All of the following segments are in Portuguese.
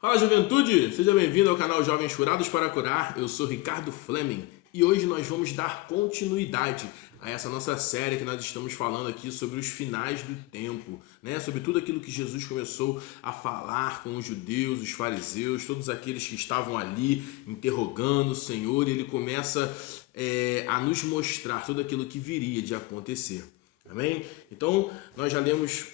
Fala, juventude! Seja bem-vindo ao canal Jovens Curados para Curar. Eu sou Ricardo Fleming e hoje nós vamos dar continuidade a essa nossa série que nós estamos falando aqui sobre os finais do tempo, né? Sobre tudo aquilo que Jesus começou a falar com os judeus, os fariseus, todos aqueles que estavam ali interrogando o Senhor, e ele começa a nos mostrar tudo aquilo que viria de acontecer. Amém? Então, nós já lemos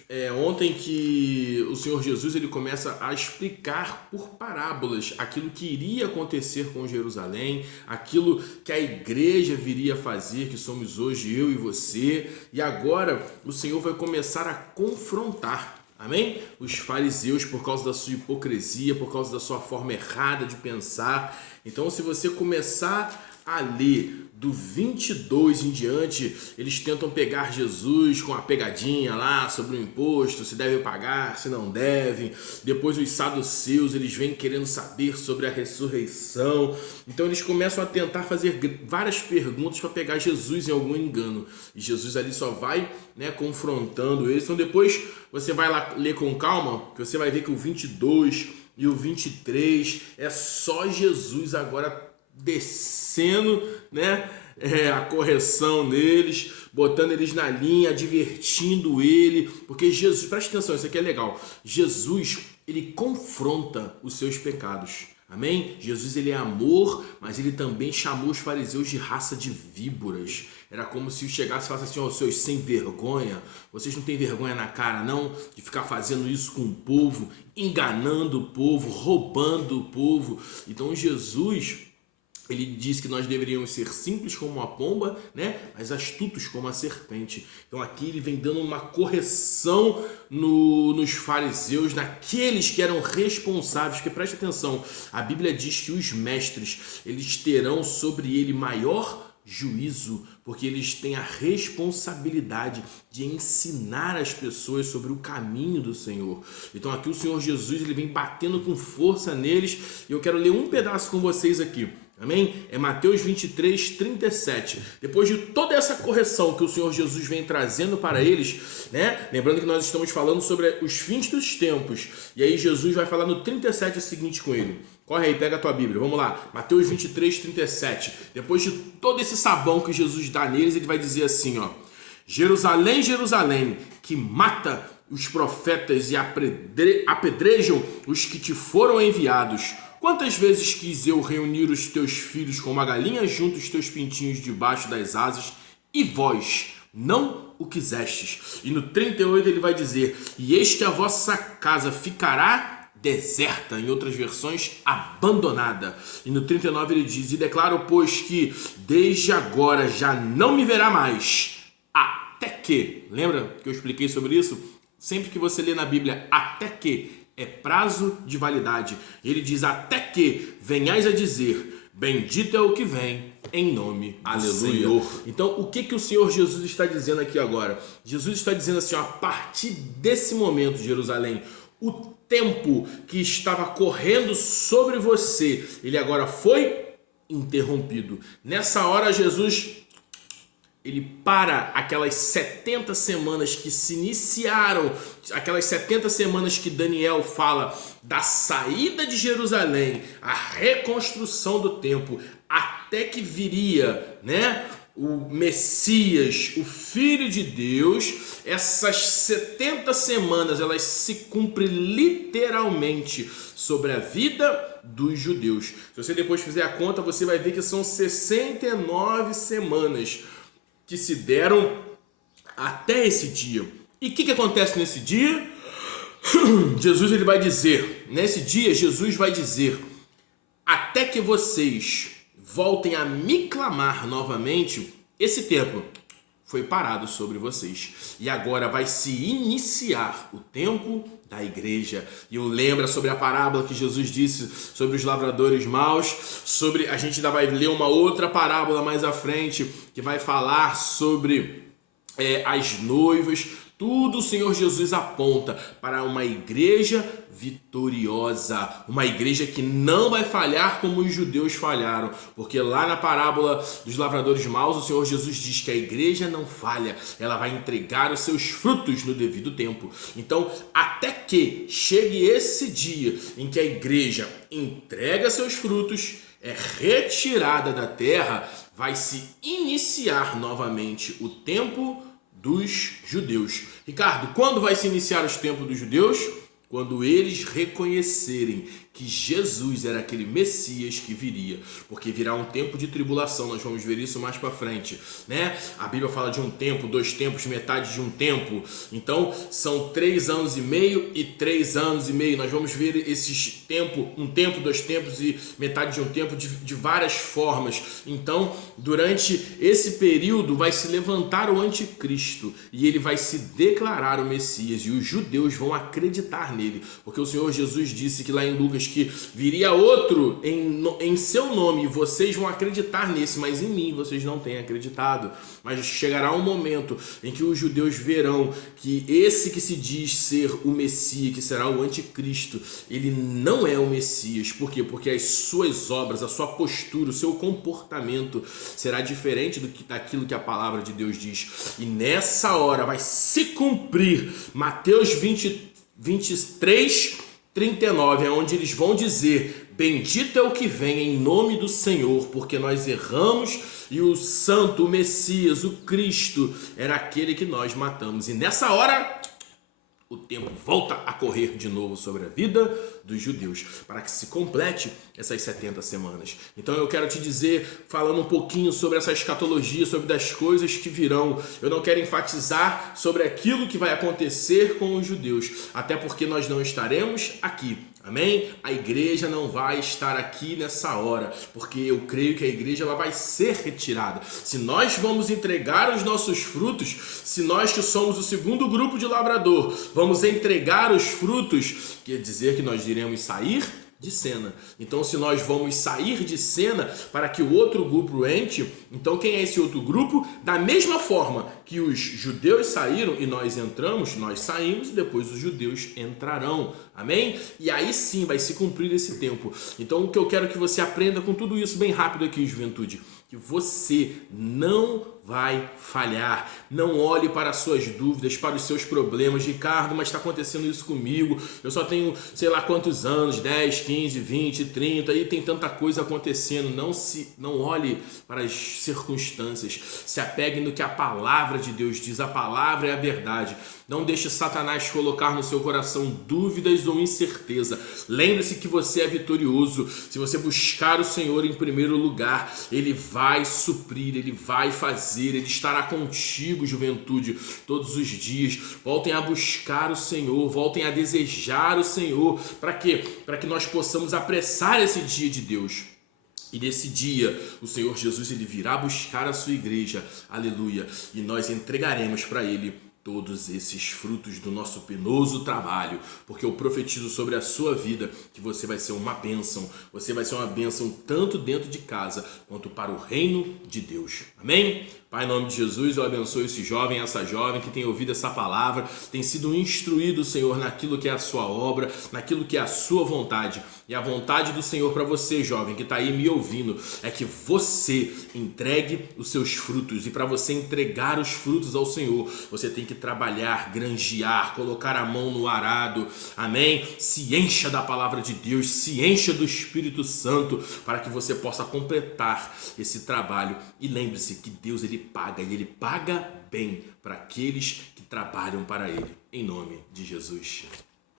ontem que o Senhor Jesus ele começa a explicar por parábolas aquilo que iria acontecer com Jerusalém, aquilo que a igreja viria a fazer, que somos hoje eu e você, e agora o Senhor vai começar a confrontar, amém? Os fariseus por causa da sua hipocrisia, por causa da sua forma errada de pensar. Então, se você começar a ler do 22 em diante, eles tentam pegar Jesus com a pegadinha lá sobre o imposto, se deve pagar, se não deve. Depois os saduceus, eles vêm querendo saber sobre a ressurreição. Então eles começam a tentar fazer várias perguntas para pegar Jesus em algum engano. E Jesus ali só vai, confrontando eles. Então depois você vai lá ler com calma, que você vai ver que o 22 e o 23 é só Jesus agora descendo, a correção neles, botando eles na linha, advertindo ele, porque Jesus, preste atenção, isso aqui é legal, Jesus, ele confronta os seus pecados, amém? Jesus, ele é amor, mas ele também chamou os fariseus de raça de víboras. Era como se chegasse e falasse assim: ó, seus sem vergonha, vocês não têm vergonha na cara não, de ficar fazendo isso com o povo, enganando o povo, roubando o povo. Então Jesus, ele diz que nós deveríamos ser simples como uma pomba, mas astutos como a serpente. Então aqui ele vem dando uma correção nos fariseus, naqueles que eram responsáveis, porque preste atenção, a Bíblia diz que os mestres, eles terão sobre ele maior juízo, porque eles têm a responsabilidade de ensinar as pessoas sobre o caminho do Senhor. Então aqui o Senhor Jesus, ele vem batendo com força neles, e eu quero ler um pedaço com vocês aqui. Amém? É Mateus 23, 37. Depois de toda essa correção que o Senhor Jesus vem trazendo para eles, lembrando que nós estamos falando sobre os fins dos tempos, e aí Jesus vai falar no 37 o seguinte com ele. Corre aí, pega a tua Bíblia, vamos lá. Mateus 23, 37. Depois de todo esse sabão que Jesus dá neles, ele vai dizer assim, ó: Jerusalém, Jerusalém, que mata os profetas e apedrejam os que te foram enviados. Quantas vezes quis eu reunir os teus filhos como a galinha junto os teus pintinhos debaixo das asas, e vós não o quisestes. E no 38 ele vai dizer: e eis que a vossa casa ficará deserta, em outras versões, abandonada. E no 39 ele diz: e declaro, pois, que desde agora já não me verá mais, até que, lembra que eu expliquei sobre isso? Sempre que você lê na Bíblia até que, é prazo de validade. Ele diz: até que venhais a dizer, bendito é o que vem em nome do Senhor. Então, o que o Senhor Jesus está dizendo aqui agora? Jesus está dizendo assim, ó, a partir desse momento, Jerusalém, o tempo que estava correndo sobre você, ele agora foi interrompido. Nessa hora, Jesus, ele para aquelas 70 semanas que se iniciaram, aquelas 70 semanas que Daniel fala da saída de Jerusalém, a reconstrução do templo, até que viria, o Messias, o Filho de Deus. Essas 70 semanas, elas se cumprem literalmente sobre a vida dos judeus. Se você depois fizer a conta, você vai ver que são 69 semanas que se deram até esse dia. E o que acontece nesse dia? Jesus, ele vai dizer, nesse dia Jesus vai dizer: até que vocês voltem a me clamar novamente, esse tempo foi parado sobre vocês. E agora vai se iniciar o tempo da igreja. E eu lembro sobre a parábola que Jesus disse sobre os lavradores maus. A gente ainda vai ler uma outra parábola mais à frente que vai falar sobre as noivas. tudo o Senhor Jesus aponta para uma igreja vitoriosa, uma igreja que não vai falhar como os judeus falharam, porque lá na parábola dos lavradores maus, o Senhor Jesus diz que a igreja não falha, ela vai entregar os seus frutos no devido tempo. Então, até que chegue esse dia em que a igreja entrega seus frutos, é retirada da terra, vai se iniciar novamente o tempo dos judeus. Ricardo, quando vai se iniciar os tempos dos judeus? Quando eles reconhecerem que Jesus era aquele Messias que viria, porque virá um tempo de tribulação, nós vamos ver isso mais para frente, né? A Bíblia fala de um tempo, 2 tempos, metade de um tempo, então são 3 anos e meio e 3 anos e meio, nós vamos ver esses tempos, um tempo, 2 tempos e metade de um tempo de várias formas. Então, durante esse período vai se levantar o anticristo e ele vai se declarar o Messias e os judeus vão acreditar nele, porque o Senhor Jesus disse que lá em Lucas que viria outro em seu nome e vocês vão acreditar nesse, mas em mim vocês não têm acreditado. Mas chegará um momento em que os judeus verão que esse que se diz ser o Messias, que será o anticristo, ele não é o Messias. Por quê? Porque as suas obras, a sua postura, o seu comportamento será diferente daquilo que a palavra de Deus diz. E nessa hora vai se cumprir Mateus 23, 39, é onde eles vão dizer: bendito é o que vem em nome do Senhor, porque nós erramos e o santo, o Messias, o Cristo era aquele que nós matamos. E nessa hora o tempo volta a correr de novo sobre a vida dos judeus, para que se complete essas 70 semanas. Então eu quero te dizer, falando um pouquinho sobre essa escatologia, sobre das coisas que virão. Eu não quero enfatizar sobre aquilo que vai acontecer com os judeus, até porque nós não estaremos aqui. Amém? A igreja não vai estar aqui nessa hora, porque eu creio que a igreja ela vai ser retirada. Se nós vamos entregar os nossos frutos, se nós que somos o segundo grupo de lavrador, vamos entregar os frutos, quer dizer que nós iremos sair de cena. Então, se nós vamos sair de cena para que o outro grupo entre, então quem é esse outro grupo? Da mesma forma que os judeus saíram e nós entramos, nós saímos e depois os judeus entrarão. Amém? E aí sim vai se cumprir esse tempo. Então, o que eu quero que você aprenda com tudo isso bem rápido aqui, juventude, que você não vai falhar. Não olhe para as suas dúvidas, para os seus problemas. Ricardo, mas está acontecendo isso comigo. Eu só tenho sei lá quantos anos, 10, 15, 20, 30, e tem tanta coisa acontecendo. Não olhe para as circunstâncias. Se apegue no que a palavra de Deus diz. A palavra é a verdade. Não deixe Satanás colocar no seu coração dúvidas ou incerteza. Lembre-se que você é vitorioso. Se você buscar o Senhor em primeiro lugar, Ele vai suprir, Ele vai fazer, Ele estará contigo, juventude, todos os dias. Voltem a buscar o Senhor, voltem a desejar o Senhor. Para quê? Para que nós possamos apressar esse dia de Deus. E nesse dia, o Senhor Jesus ele virá buscar a sua igreja, aleluia, e nós entregaremos para Ele todos esses frutos do nosso penoso trabalho, porque eu profetizo sobre a sua vida que você vai ser uma bênção, você vai ser uma bênção tanto dentro de casa quanto para o reino de Deus. Amém? Pai, em nome de Jesus, eu abençoo esse jovem, essa jovem que tem ouvido essa palavra, tem sido instruído, Senhor, naquilo que é a sua obra, naquilo que é a sua vontade. E a vontade do Senhor para você, jovem, que está aí me ouvindo, é que você entregue os seus frutos. E para você entregar os frutos ao Senhor, você tem que trabalhar, granjear, colocar a mão no arado. Amém? Se encha da palavra de Deus, se encha do Espírito Santo, para que você possa completar esse trabalho. E lembre-se que Deus ele paga, e Ele paga bem para aqueles que trabalham para Ele. Em nome de Jesus.